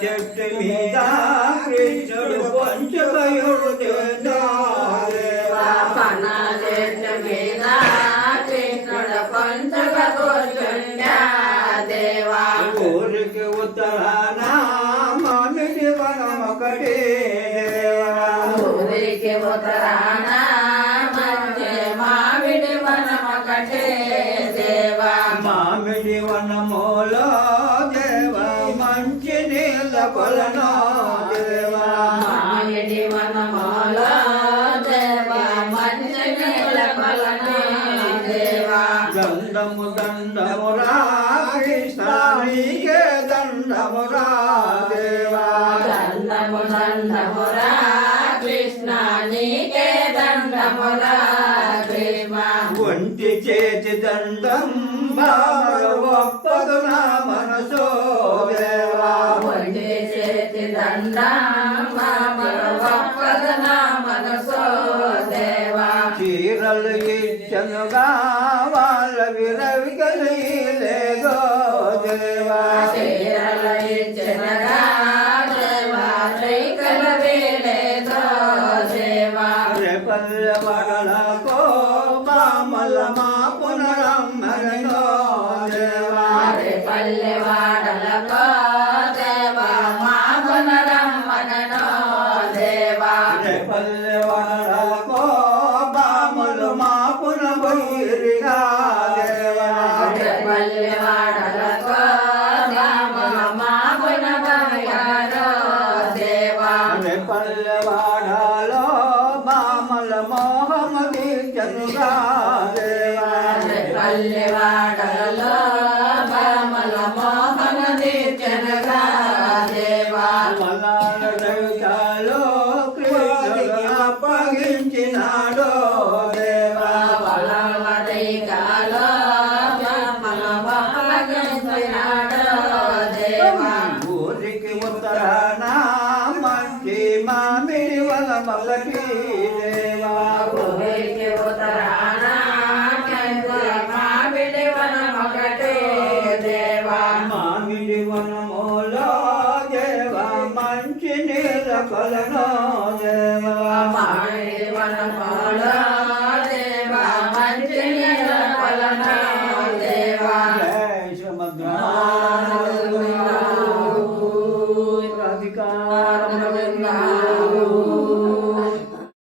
చెట్టు మీద కృష్ణుడు పంచమయుడు చెట్టు మీద కృష్ణుడు దేవా ఊరికి ఉత్తరాన మామిడి వనం ఒకటి ఊరికి ఉత్తరాన మామిడి వనం ఒకటి దేవా మామిడి వనములో మంచి నీళ్ళ కొలను దేవా మామిడి వనములో దేవా మంచి నీళ్ళ కొలను దేవా దండము దండమురా కృష్ణ నీకే దండమురా దేవా దండము దండమురా కృష్ణ నీకే దండమురా కృష్ణ ఒంటి చేతి దండం ఒప్పదు నా మనసో దేవా ఒంటి చేతి దండం ఒప్పదు నా మనసో దేవా చీరలు ఇచ్చనుగా వాళ్ళ విరవి కలిగేదో దేవా చీరలు ఇచ్చనగా దేవా కలిగేదో దేవా రేపల్ల వడలకో మామల మా పునరమ్మనో దేవా పల్లె వాడలకో దేవా మా పునరమ్మనో దేవా రేపల్ల వడలకో బాములు మా పునబైరిగా దేవా పల్లె వాడలకో బాములు మా పునబైరో దేవా రేపల్ల వాడలో బామల మోహమది చనుగా దేవా పల్లె వాడలో బామల మోహన దీర్చనగా దేవా మలాల దైతాలో కృష్ణుడు అప్పగించినాడో దేవా వలవ దైతాలో బామల మోహగించినాడో దేవా ఊరికి ఉత్తరాన మంచి మామిడి వనమలకి దేవా ఊరికి ఉత్తరాన మామిడి వనమొకటే దేవా మామిడి వనములో దేవా మంచి నీళ్ళ కొలను దేవా మామిడి వనములో